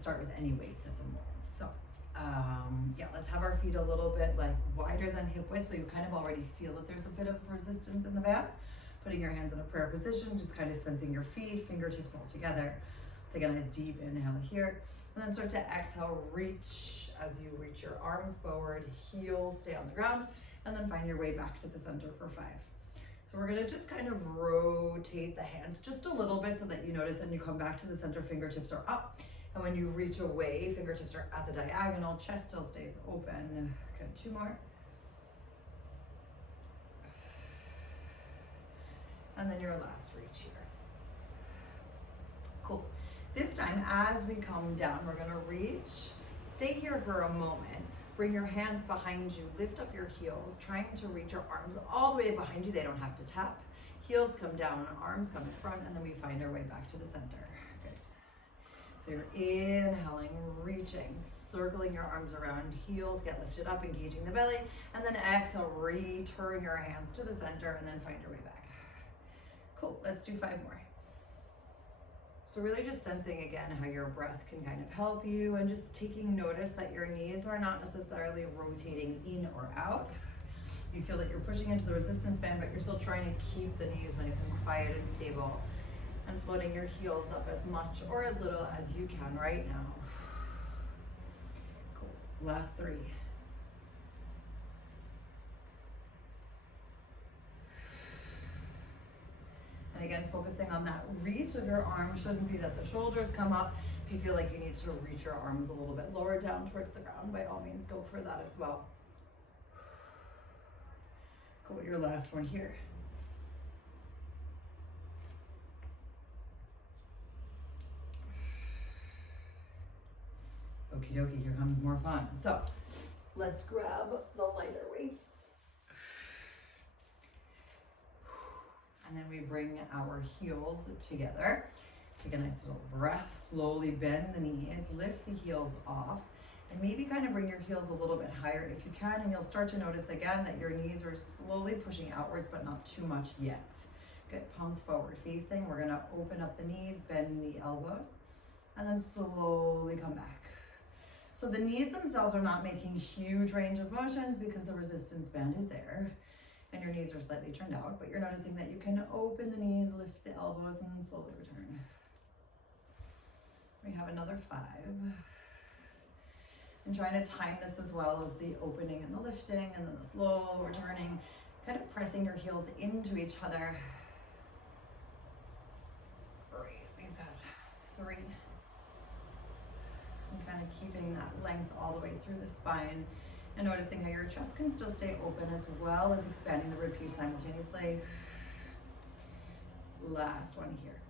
start with any weights at the moment. So yeah, let's have our feet a little bit like wider than hip width, so you kind of already feel that there's a bit of resistance in the abs. Putting your hands in a prayer position, just kind of sensing your feet, fingertips all together. Take a nice deep inhale here, and then start to exhale, reach as you reach your arms forward, heels stay on the ground, and then find your way back to the center for 5. So we're gonna just kind of rotate the hands just a little bit so that you notice when you come back to the center, fingertips are up. And when you reach away, fingertips are at the diagonal, chest still stays open. Good, 2 more. And then your last reach here. Cool. This time, as we come down, we're gonna reach, stay here for a moment, bring your hands behind you, lift up your heels, trying to reach your arms all the way behind you. They don't have to tap. Heels come down, arms come in front, and then we find our way back to the center. Good. So you're inhaling, reaching, circling your arms around, heels get lifted up, engaging the belly, and then exhale, return your hands to the center, and then find your way back. Cool, let's do 5 more. So really just sensing again how your breath can kind of help you, and just taking notice that your knees are not necessarily rotating in or out. You feel that you're pushing into the resistance band, but you're still trying to keep the knees nice and quiet and stable, and floating your heels up as much or as little as you can right now. Cool, last 3. And again, focusing on that reach of your arms. Shouldn't be that the shoulders come up. If you feel like you need to reach your arms a little bit lower down towards the ground, by all means go for that as well. Cool, your last one here. Okie dokie, here comes more fun. So let's grab the lighter weights. And then we bring our heels together. Take a nice little breath, slowly bend the knees, lift the heels off, and maybe kind of bring your heels a little bit higher if you can, and you'll start to notice again that your knees are slowly pushing outwards, but not too much yet. Good, palms forward facing. We're gonna open up the knees, bend the elbows, and then slowly come back. So the knees themselves are not making huge range of motions because the resistance band is there, and your knees are slightly turned out, but you're noticing that you can open the knees, lift the elbows, and then slowly return. We have another 5. And trying to time this as well as the opening and the lifting, and then the slow returning, kind of pressing your heels into each other. Great, we've got 3. And kind of keeping that length all the way through the spine, and noticing how your chest can still stay open as well as expanding the ribcage simultaneously. Last one here.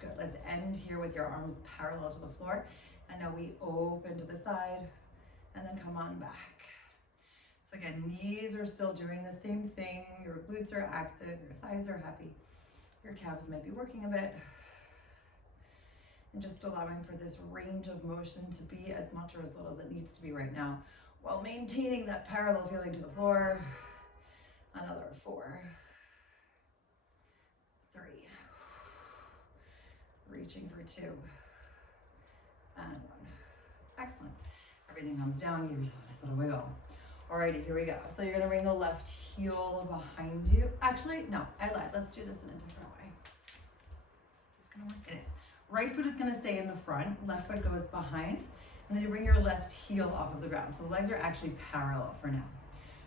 Good, let's end here with your arms parallel to the floor. And now we open to the side and then come on back. So again, knees are still doing the same thing. Your glutes are active, your thighs are happy. Your calves might be working a bit. And just allowing for this range of motion to be as much or as little as it needs to be right now, while maintaining that parallel feeling to the floor. Another 4, 3, reaching for 2, and 1. Excellent. Everything comes down, give yourself a nice little wiggle. Alrighty, here we go. So you're gonna bring the left heel behind you. Actually, no, I lied. Let's do this in a different way. Is this gonna work? It is. Right foot is gonna stay in the front, left foot goes behind, and then you bring your left heel off of the ground. So the legs are actually parallel for now.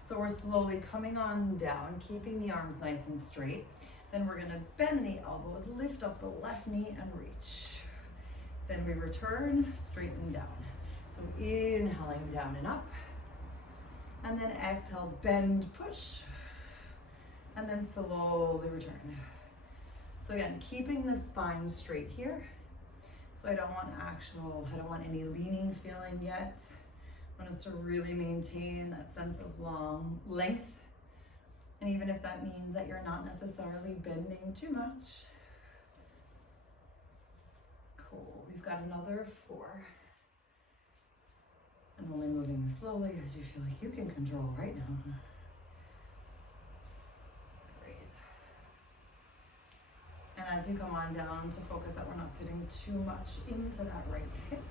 So we're slowly coming on down, keeping the arms nice and straight. Then we're gonna bend the elbows, lift up the left knee and reach. Then we return, straighten down. So inhaling down and up. And then exhale, bend, push. And then slowly return. So again, keeping the spine straight here. So I don't want any leaning feeling yet. I want us to really maintain that sense of long length. And even if that means that you're not necessarily bending too much. Cool, we've got another 4. And only moving slowly as you feel like you can control right now. Great. And as you come on down, to focus that we're not sitting too much into that right hip.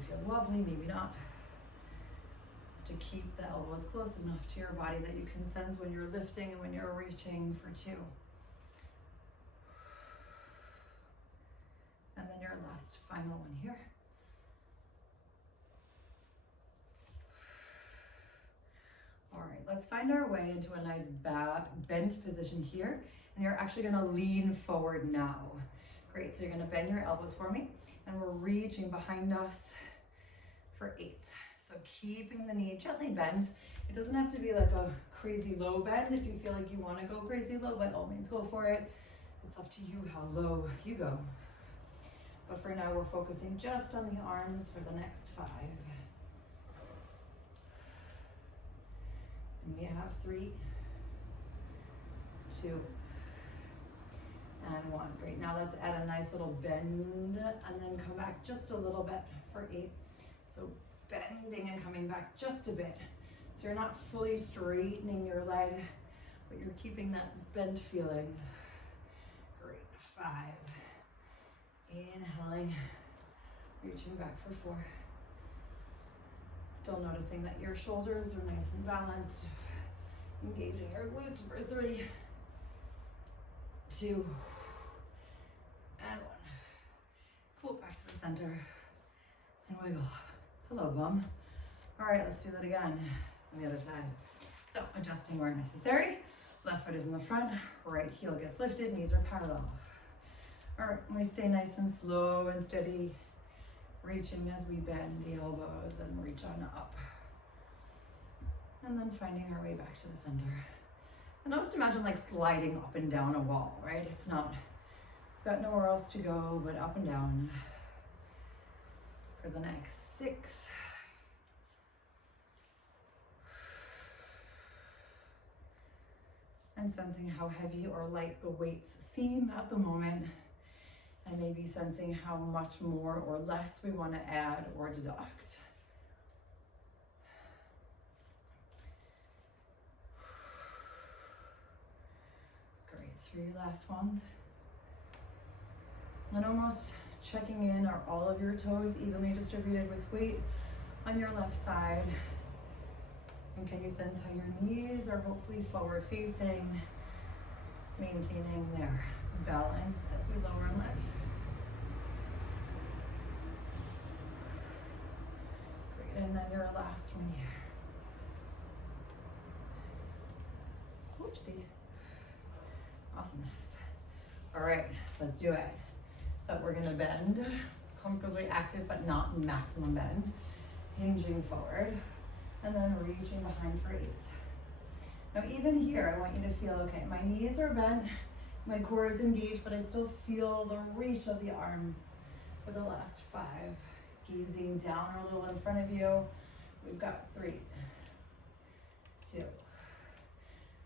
you feel wobbly, maybe not. To keep the elbows close enough to your body that you can sense when you're lifting and when you're reaching for 2. And then your last final one here. All right, let's find our way into a nice bent position here. And you're actually gonna lean forward now. Great, so you're gonna bend your elbows for me. And we're reaching behind us for 8. So keeping the knee gently bent. It doesn't have to be like a crazy low bend. If you feel like you wanna go crazy low, by all means go for it. It's up to you how low you go. But for now, we're focusing just on the arms for the next 5. And we have 3, 2, and 1. Great, now let's add a nice little bend and then come back just a little bit for 8. So bending and coming back just a bit. So you're not fully straightening your leg, but you're keeping that bent feeling. Great, 5. Inhaling, reaching back for 4. Still noticing that your shoulders are nice and balanced. Engaging your glutes for 3, 2, and 1. Cool, back to the center and wiggle. Hello, bum. All right, let's do that again on the other side. So adjusting where necessary. Left foot is in the front, right heel gets lifted, knees are parallel. All right, we stay nice and slow and steady, reaching as we bend the elbows and reach on up. And then finding our way back to the center. And almost imagine like sliding up and down a wall, right? It's not, got nowhere else to go but up and down for the next 6. And sensing how heavy or light the weights seem at the moment. And maybe sensing how much more or less we want to add or deduct. Great, 3 last ones. And almost checking in, are all of your toes evenly distributed with weight on your left side? And can you sense how your knees are hopefully forward facing, maintaining their balance as we lower and lift? Great, and then your last one here. Whoopsie. Awesomeness. All right, let's do it. So we're gonna bend, comfortably active but not maximum bend, hinging forward, and then reaching behind for 8. Now even here, I want you to feel, okay, my knees are bent, my core is engaged, but I still feel the reach of the arms for the last 5. Gazing down a little in front of you. We've got 3, 2,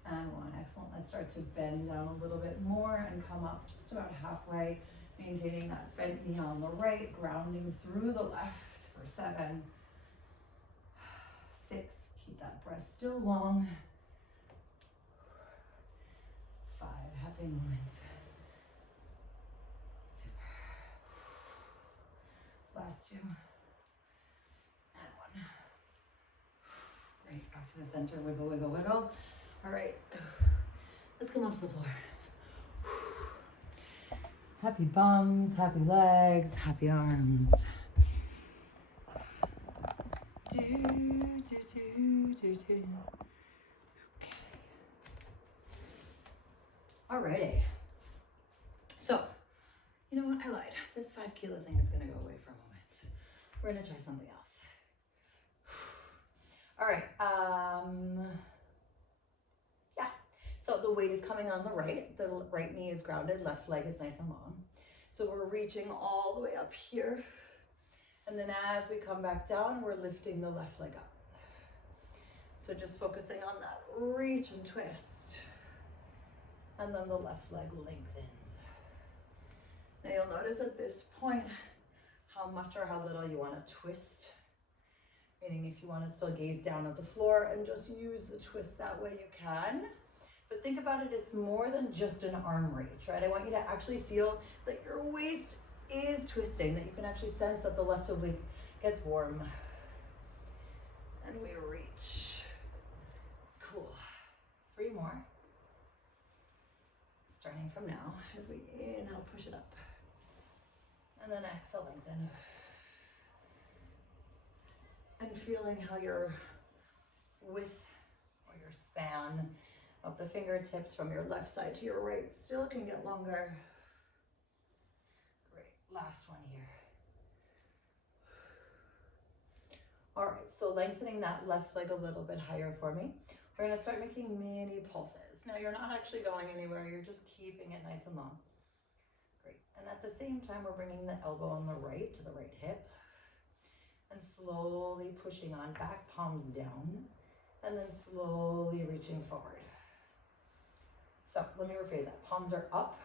and 1. Excellent. Let's start to bend down a little bit more and come up just about halfway, maintaining that bent knee on the right, grounding through the left for 7, 6. Keep that breath still long. 5. Happy moments. Super. Last 2. And 1. Great. Back to the center. Wiggle, wiggle, wiggle. All right. Let's come onto the floor. Happy bums, happy legs, happy arms. Do, do, do, do, do. Okay. Alrighty. So, you know what? I lied. This 5 kilo thing is gonna go away for a moment. We're gonna try something else. All right. Yeah. So the weight is coming on the right. The right knee is grounded. Left leg is nice and long. So we're reaching all the way up here. And then as we come back down, we're lifting the left leg up. So just focusing on that reach and twist. And then the left leg lengthens. Now you'll notice at this point how much or how little you want to twist. Meaning if you want to still gaze down at the floor and just use the twist that way, you can. But think about it, it's more than just an arm reach, right? I want you to actually feel that your waist is twisting, that you can actually sense that the left oblique gets warm. And we reach. Cool. 3 more. Starting from now, as we inhale, push it up. And then exhale, lengthen. And feeling how your width or your span of the fingertips from your left side to your right still can get longer. Great, last one here. All right, so lengthening that left leg a little bit higher for me. We're gonna start making mini pulses. Now you're not actually going anywhere, you're just keeping it nice and long. Great, and at the same time, we're bringing the elbow on the right to the right hip and slowly pushing on, back palms down, and then slowly reaching forward. So let me rephrase that. Palms are up,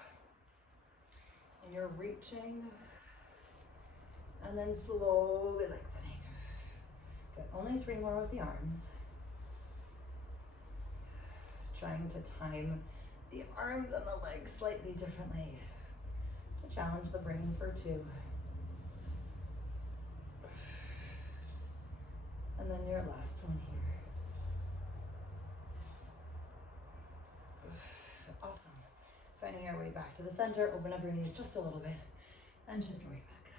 and you're reaching, and then slowly lengthening. Good, only 3 more with the arms. Trying to time the arms and the legs slightly differently to challenge the brain for 2. And then your last one here. Awesome. Finding our way back to the center, open up your knees just a little bit and shift your way back.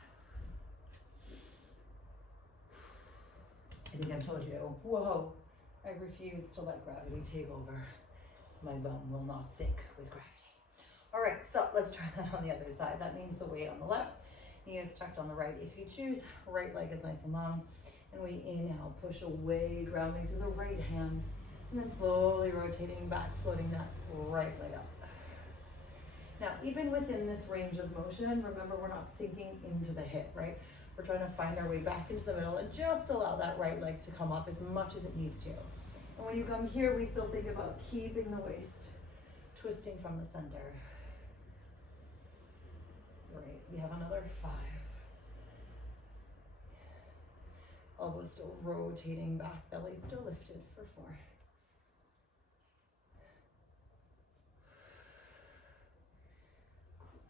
I think I've told you, whoa, I refuse to let gravity take over. My bum will not sink with gravity. All right, so let's try that on the other side. That means the weight on the left, knee is tucked on the right. If you choose, right leg is nice and long. And we inhale, push away, grounding through the right hand, and then slowly rotating back, floating that right leg up. Now, even within this range of motion, remember we're not sinking into the hip, right? We're trying to find our way back into the middle and just allow that right leg to come up as much as it needs to. And when you come here, we still think about keeping the waist twisting from the center. Great, we have another 5. Elbows still rotating back, belly still lifted for 4.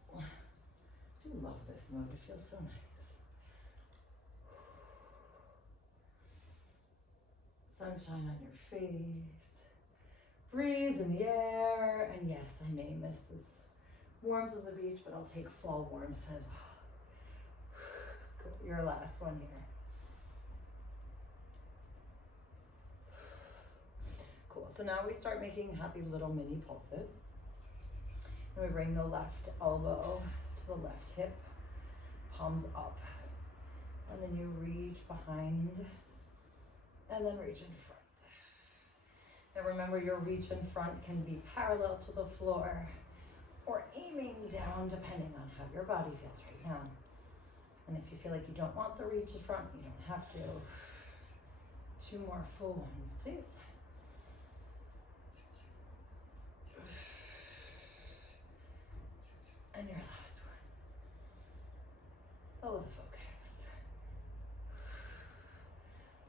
Cool. I do love this move, it feels so nice. Sunshine on your face, breeze in the air, and yes, I may miss this warmth of the beach, but I'll take fall warmth as well. Cool. Your last one here. Cool, so now we start making happy little mini pulses. And we bring the left elbow to the left hip, palms up, and then you reach behind, and then reach in front. Now remember, your reach in front can be parallel to the floor or aiming down depending on how your body feels right now. And if you feel like you don't want the reach in front, you don't have to. 2 more full ones, please. And your last one. Oh, the focus.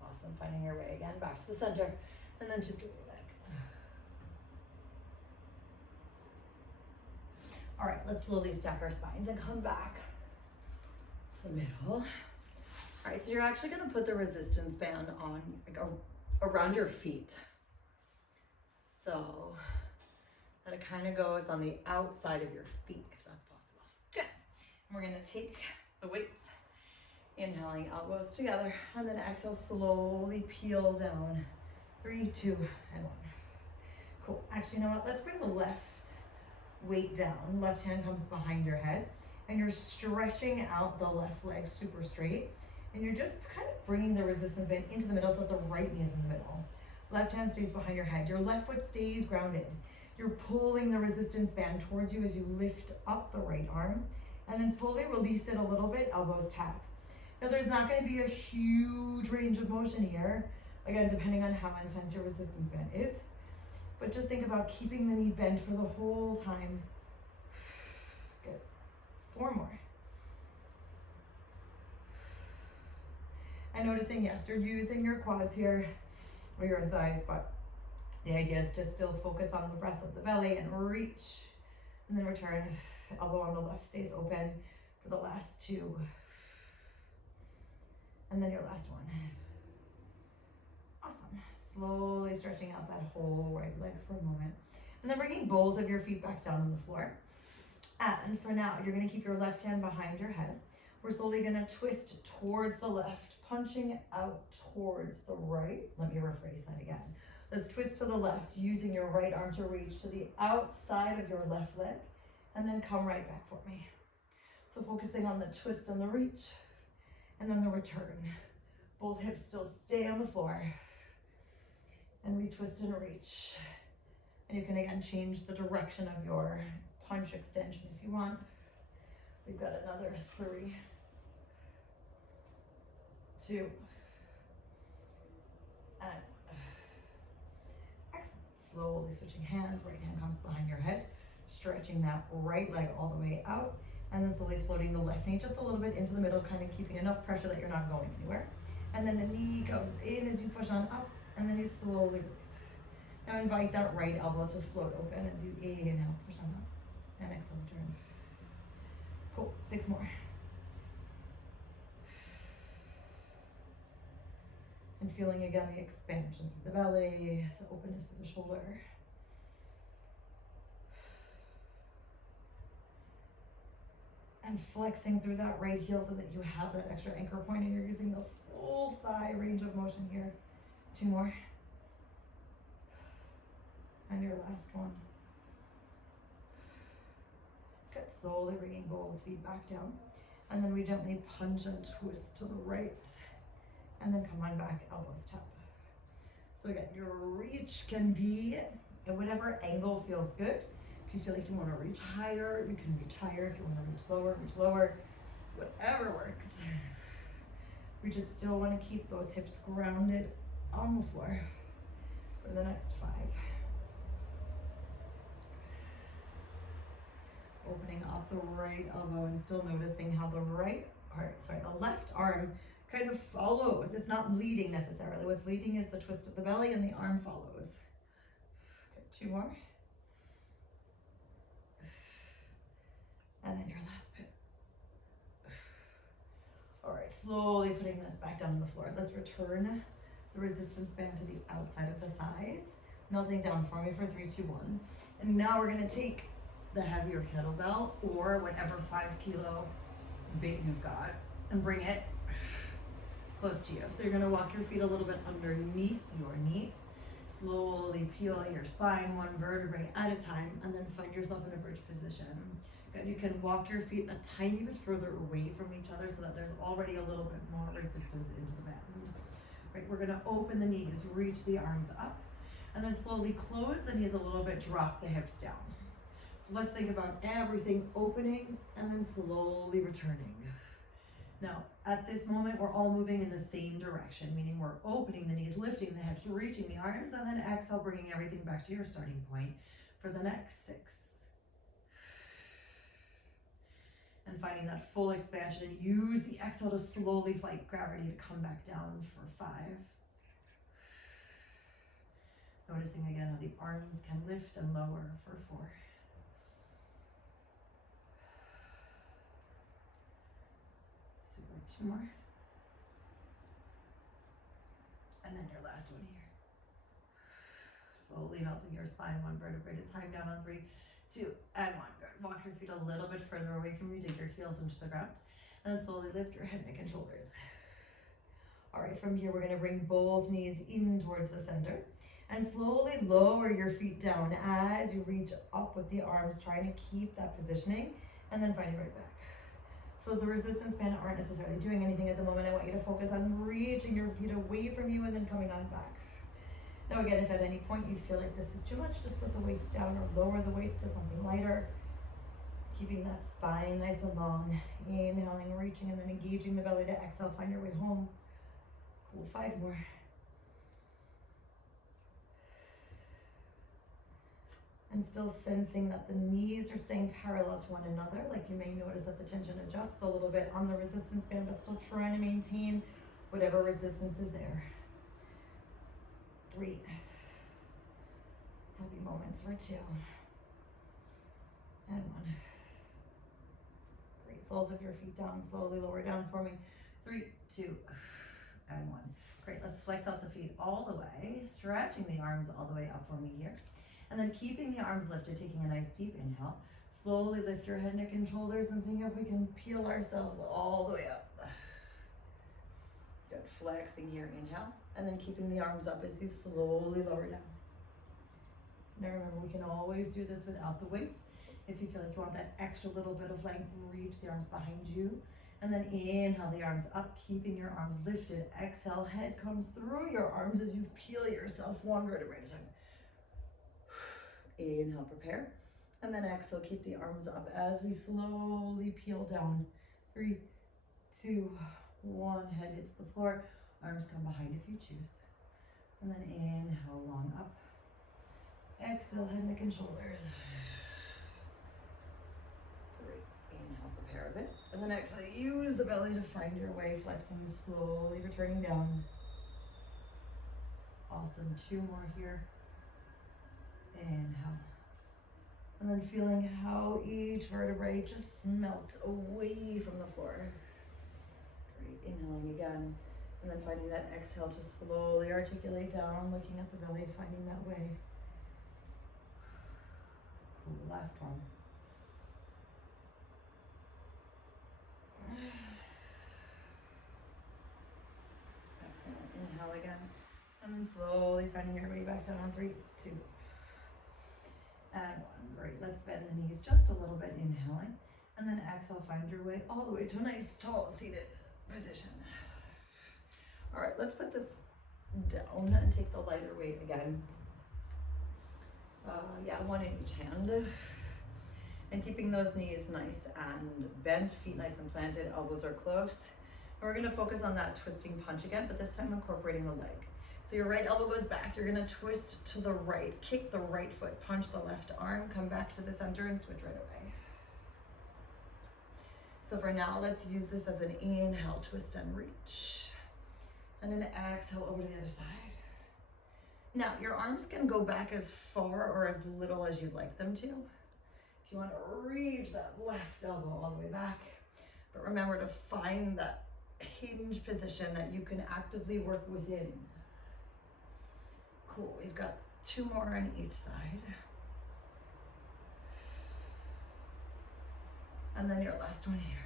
Awesome, finding your way again back to the center, and then shift your way back. All right, let's slowly stack our spines and come back to the middle. All right, so you're actually gonna put the resistance band on around your feet. So that it kind of goes on the outside of your feet, if that's possible. Good. And we're gonna take the weights, inhaling elbows together, and then exhale, slowly peel down. 3, 2, and 1. Cool. Actually, you know what? Let's bring the left weight down. Left hand comes behind your head, and you're stretching out the left leg super straight, and you're just kind of bringing the resistance band into the middle so that the right knee is in the middle. Left hand stays behind your head. Your left foot stays grounded. You're pulling the resistance band towards you as you lift up the right arm, and then slowly release it a little bit, elbows tap. Now there's not going to be a huge range of motion here, again, depending on how intense your resistance band is, but just think about keeping the knee bent for the whole time. Good. 4 more. And noticing, yes, you're using your quads here, or your thighs, but the idea is to still focus on the breath of the belly and reach, and then return. Elbow on the left stays open for the last 2. And then your last one. Awesome. Slowly stretching out that whole right leg for a moment. And then bringing both of your feet back down on the floor. And for now, you're gonna keep your left hand behind your head. We're slowly gonna twist towards the left, punching out towards the right. Let me rephrase that again. Let's twist to the left, using your right arm to reach to the outside of your left leg, and then come right back for me. So focusing on the twist and the reach, and then the return. Both hips still stay on the floor. And retwist and reach. And you can again change the direction of your punch extension if you want. We've got another 3, 2, and excellent. Slowly switching hands, right hand comes behind your head, stretching that right leg all the way out, and then slowly floating the left knee just a little bit into the middle, kind of keeping enough pressure that you're not going anywhere. And then the knee comes in as you push on up, and then you slowly release. Now invite that right elbow to float open as you inhale, push on up, and exhale, turn. Cool, 6 more. And feeling again the expansion through the belly, the openness of the shoulder. And flexing through that right heel so that you have that extra anchor point and you're using the full thigh range of motion here. 2 more. And your last one. Good, slowly bringing both feet back down. And then we gently punch and twist to the right. And then come on back, elbows tap. So again, your reach can be at whatever angle feels good. If you feel like you want to reach higher, you can reach higher. If you want to reach lower, whatever works. We just still want to keep those hips grounded on the floor for the next 5. Opening up the right elbow and still noticing how the left arm kind of follows. It's not leading necessarily. What's leading is the twist of the belly and the arm follows. Okay, 2 more. And then your last bit. All right, slowly putting this back down on the floor. Let's return the resistance band to the outside of the thighs. Melting down for me for 3, 2, 1. And now we're gonna take the heavier kettlebell or whatever 5 kilo weight you've got and bring it close to you. So you're gonna walk your feet a little bit underneath your knees. Slowly peel your spine 1 vertebrae at a time and then find yourself in a bridge position. Good, you can walk your feet a tiny bit further away from each other so that there's already a little bit more resistance into the band. Right, we're gonna open the knees, reach the arms up, and then slowly close the knees a little bit, drop the hips down. So let's think about everything opening and then slowly returning. Now, at this moment, we're all moving in the same direction, meaning we're opening the knees, lifting the hips, reaching the arms, and then exhale, bringing everything back to your starting point for the next 6. And finding that full expansion and use the exhale to slowly fight gravity to come back down for 5. Noticing again how the arms can lift and lower for 4. Super, 2 more. And then your last one here. Slowly melting your spine 1 vertebrae at a time down on 3, 2, and 1. Good. Walk your feet a little bit further away from you, dig your heels into the ground, and then slowly lift your head, neck, and shoulders. All right, from here, we're gonna bring both knees in towards the center, and slowly lower your feet down as you reach up with the arms, trying to keep that positioning, and then finding right back. So the resistance band aren't necessarily doing anything at the moment. I want you to focus on reaching your feet away from you and then coming on back. Now again, if at any point you feel like this is too much, just put the weights down or lower the weights to something lighter. Keeping that spine nice and long. Inhaling, reaching, and then engaging the belly to exhale, find your way home. Cool, 5 more. And still sensing that the knees are staying parallel to one another. Like you may notice that the tension adjusts a little bit on the resistance band, but still trying to maintain whatever resistance is there. 3. Happy moments for 2. And 1. Great, soles of your feet down, slowly lower down for me. 3, 2. and 1. Great, let's flex out the feet all the way, stretching the arms all the way up for me here. And then keeping the arms lifted, taking a nice deep inhale. Slowly lift your head, neck, and shoulders and seeing if we can peel ourselves all the way up. Good, flexing here, inhale. And then keeping the arms up as you slowly lower down. Now remember, we can always do this without the weights. If you feel like you want that extra little bit of length, reach the arms behind you. And then inhale the arms up, keeping your arms lifted. Exhale, head comes through your arms as you peel yourself one vertebrae at a time. Inhale, prepare. And then exhale, keep the arms up as we slowly peel down. 3, 2, 1. Head hits the floor. Arms come behind if you choose. And then inhale, long up. Exhale, head, neck, and shoulders. Great. Inhale, prepare a bit. And then exhale, use the belly to find your way, flexing, slowly returning down. Awesome. 2 more here. Inhale. And then feeling how each vertebrae just melts away from the floor. Great. Inhaling again. And then finding that exhale to slowly articulate down, looking at the belly, finding that way. Cool. Last one. Excellent. Inhale again. And then slowly finding your way back down on 3, 2, and 1. Great. Let's bend the knees just a little bit, inhaling. And then exhale, find your way all the way to a nice tall seated position. All right, let's put this down and take the lighter weight again. 1 in each hand. And keeping those knees nice and bent, feet nice and planted, elbows are close. And we're gonna focus on that twisting punch again, but this time incorporating the leg. So your right elbow goes back, you're gonna twist to the right, kick the right foot, punch the left arm, come back to the center and switch right away. So for now, let's use this as an inhale, twist and reach. And an exhale over to the other side. Now, your arms can go back as far or as little as you'd like them to. If you want to reach that left elbow all the way back, but remember to find that hinge position that you can actively work within. Cool, we've got 2 more on each side. And then your last one here.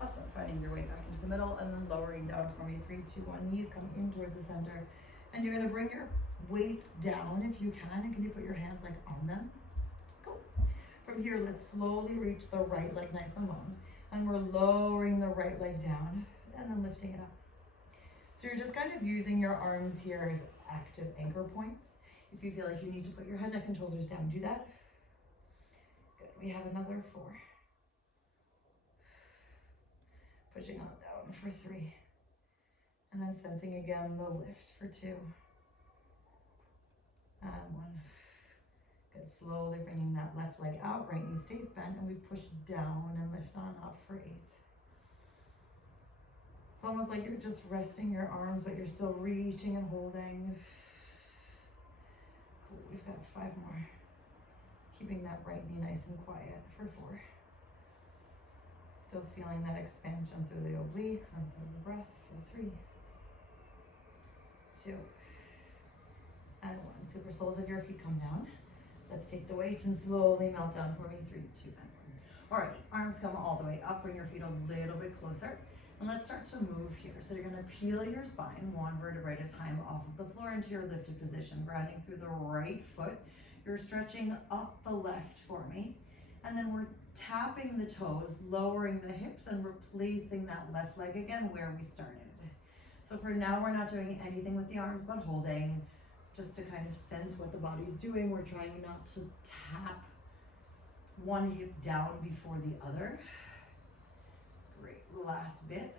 Awesome, finding your way back into the middle and then lowering down for me. 3, 2, 1, knees coming in towards the center. And you're gonna bring your weights down if you can. And can you put your hands like on them? Cool. From here, let's slowly reach the right leg nice and long. And we're lowering the right leg down and then lifting it up. So you're just kind of using your arms here as active anchor points. If you feel like you need to put your head, neck, and shoulders down, do that. Good, we have another 4. Pushing on down for 3. And then sensing again the lift for 2. And 1. Good, slowly bringing that left leg out, right knee stays bent, and we push down and lift on up for 8. It's almost like you're just resting your arms, but you're still reaching and holding. Cool, we've got 5 more. Keeping that right knee nice and quiet for 4. Still feeling that expansion through the obliques and through the breath for 3, 2, and 1. Super soles of your feet come down. Let's take the weights and slowly melt down for me. 3, 2, and 1. All right, arms come all the way up. Bring your feet a little bit closer. And let's start to move here. So you're gonna peel your spine 1 vertebrae at a time off of the floor into your lifted position, grounding through the right foot. You're stretching up the left for me. And then we're tapping the toes, lowering the hips, and replacing that left leg again where we started. So for now, we're not doing anything with the arms but holding, just to kind of sense what the body's doing. We're trying not to tap one hip down before the other. Great, last bit.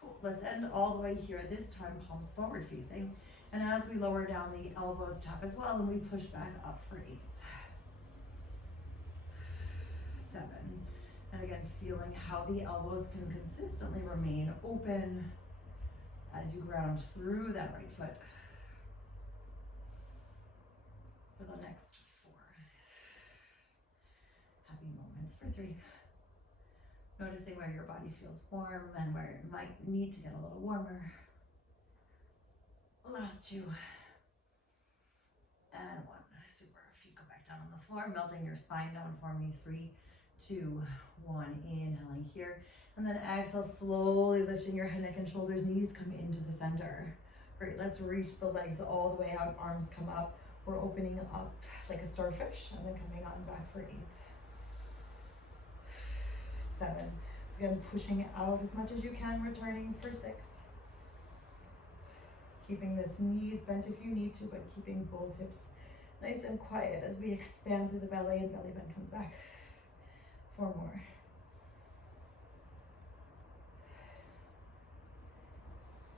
Cool, let's end all the way here. This time, palms forward facing. And as we lower down, the elbows tap as well, and we push back up for 8. 7. And again, feeling how the elbows can consistently remain open as you ground through that right foot. For the next 4. Happy moments for 3, Noticing where your body feels warm and where it might need to get a little warmer. Last 2. And 1. Super. Feet go back down on the floor, melting your spine down for me. 3, 2, 1. Inhaling here. And then exhale, slowly lifting your head, neck, and shoulders. Knees come into the center. Great. Let's reach the legs all the way out. Arms come up. We're opening up like a starfish and then coming on back for 8. 7. So again, pushing out as much as you can, returning for 6. Keeping this knees bent if you need to, but keeping both hips nice and quiet as we expand through the belly and belly bend comes back. 4 more.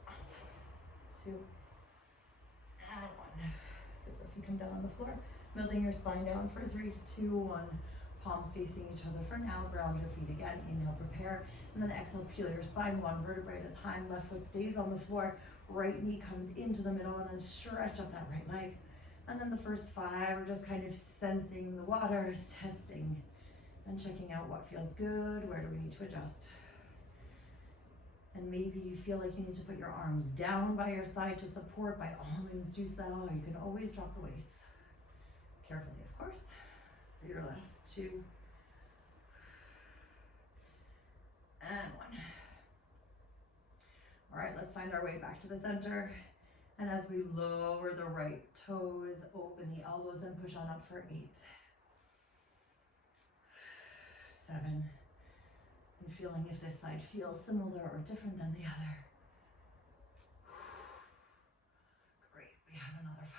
Awesome. 2. And 1. Super. If you come down on the floor, melting your spine down for 3, 2, 1. Palms facing each other for now. Ground your feet again. Inhale, prepare. And then exhale, peel your spine 1 vertebrae at a time. Left foot stays on the floor. Right knee comes into the middle and then stretch up that right leg. And then the first 5 are just kind of sensing the waters, testing and checking out what feels good. Where do we need to adjust? And maybe you feel like you need to put your arms down by your side to support. By all means do so. You can always drop the weights. Carefully, of course. For your last 2. And 1. All right, let's find our way back to the center. And as we lower the right toes, open the elbows and push on up for 8. 7. And feeling if this side feels similar or different than the other. Great, we have another 5.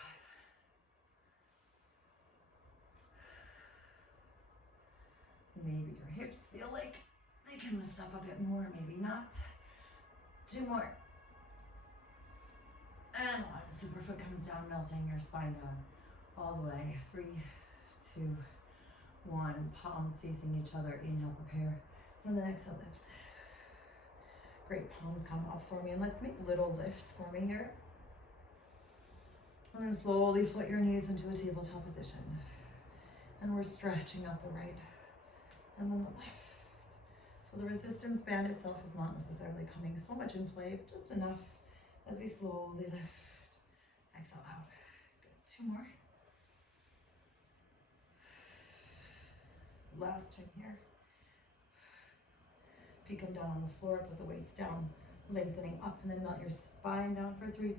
Maybe your hips feel like they can lift up a bit more, maybe not. 2 more. And 1. Superfoot comes down, melting your spine down all the way. 3, 2, 1. Palms facing each other. Inhale, prepare. And then exhale, lift. Great. Palms come up for me. And let's make little lifts for me here. And then slowly float your knees into a tabletop position. And we're stretching up the right and then the left. So the resistance band itself is not necessarily coming so much in play, but just enough as we slowly lift. Exhale out. Good. 2 more. Last time here. Feet come down on the floor, put the weights down, lengthening up, and then melt your spine down for 3,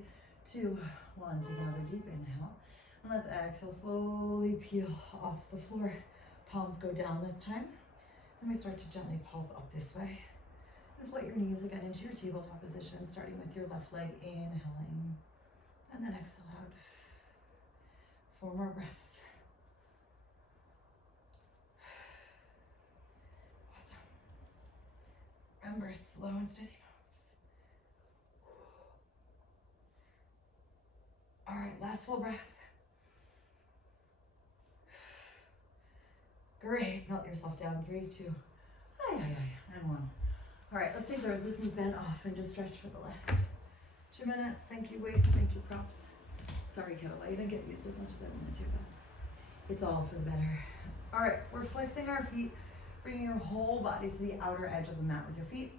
2, 1. Take another deep inhale. And let's exhale, slowly peel off the floor. Palms go down this time. And we start to gently pulse up this way. And float your knees again into your tabletop position, starting with your left leg, inhaling. And then exhale out. 4 more breaths. Awesome. Remember, slow and steady moves. All right, last full breath. Great, melt yourself down. 3, 2, and 1. All right, let's take the resistance band off and just stretch for the last 2 minutes. Thank you, weights. Thank you, props. Sorry, kettlebell, I didn't get used as much as I wanted to, but it's all for the better. All right, we're flexing our feet, bringing your whole body to the outer edge of the mat with your feet,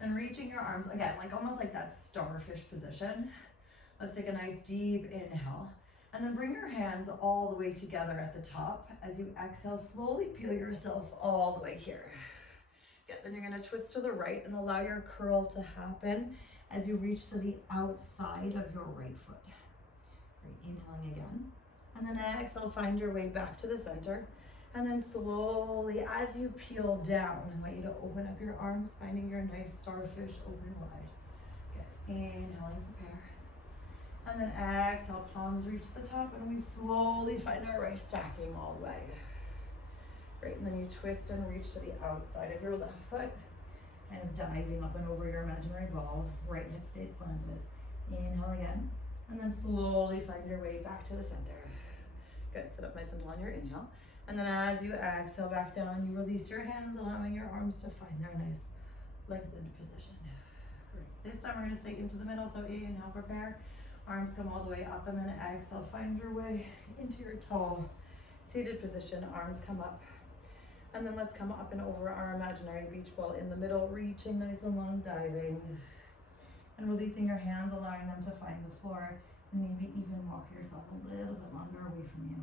and reaching your arms, again, like almost like that starfish position. Let's take a nice deep inhale. And then bring your hands all the way together at the top. As you exhale, slowly peel yourself all the way here. Good, then you're gonna twist to the right and allow your curl to happen as you reach to the outside of your right foot. Great, inhaling again. And then exhale, find your way back to the center. And then slowly, as you peel down, I want you to open up your arms, finding your nice starfish open wide. Good, inhaling, prepare. And then exhale, palms reach the top, and we slowly find our right stacking all the way. Great, and then you twist and reach to the outside of your left foot, and diving up and over your imaginary ball. Right hip stays planted. Inhale again, and then slowly find your way back to the center. Good, sit up nice and tall on your inhale. And then as you exhale back down, you release your hands, allowing your arms to find their nice lengthened position. Great, this time we're gonna stay into the middle, so inhale, prepare. Arms come all the way up, and then exhale, find your way into your tall seated position. Arms come up. And then let's come up and over our imaginary beach ball in the middle, reaching nice and long, diving. And releasing your hands, allowing them to find the floor. And maybe even walk yourself a little bit longer away from you.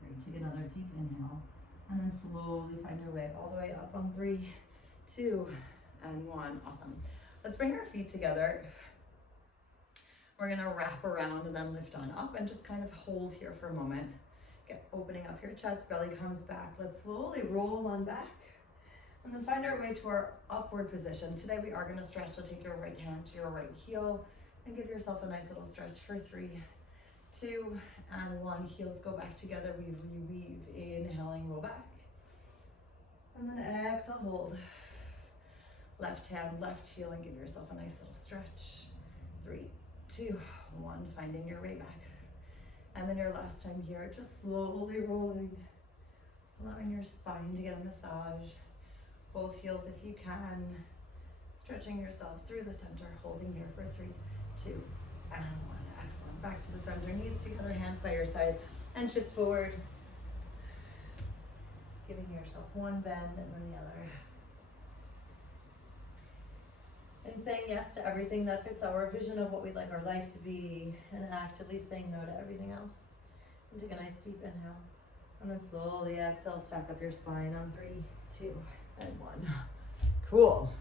Great, take another deep inhale. And then slowly find your way all the way up on 3, 2, and 1. Awesome. Let's bring our feet together. We're gonna wrap around and then lift on up and just kind of hold here for a moment. Get opening up your chest, belly comes back. Let's slowly roll on back. And then find our way to our upward position. Today we are gonna stretch, so take your right hand to your right heel and give yourself a nice little stretch for 3, 2, and 1. Heels go back together, we reweave, inhaling, roll back. And then exhale, hold. Left hand, left heel, and give yourself a nice little stretch. 3, 2, 1, finding your way back. And then your last time here, just slowly rolling, allowing your spine to get a massage. Both heels if you can. Stretching yourself through the center, holding here for 3, 2, and 1. Excellent. Back to the center, knees together, hands by your side, and shift forward. Giving yourself one bend and then the other. And saying yes to everything that fits our vision of what we'd like our life to be, and actively saying no to everything else. And take a nice deep inhale. And then slowly exhale, stack up your spine on 3, 2, and 1. Cool.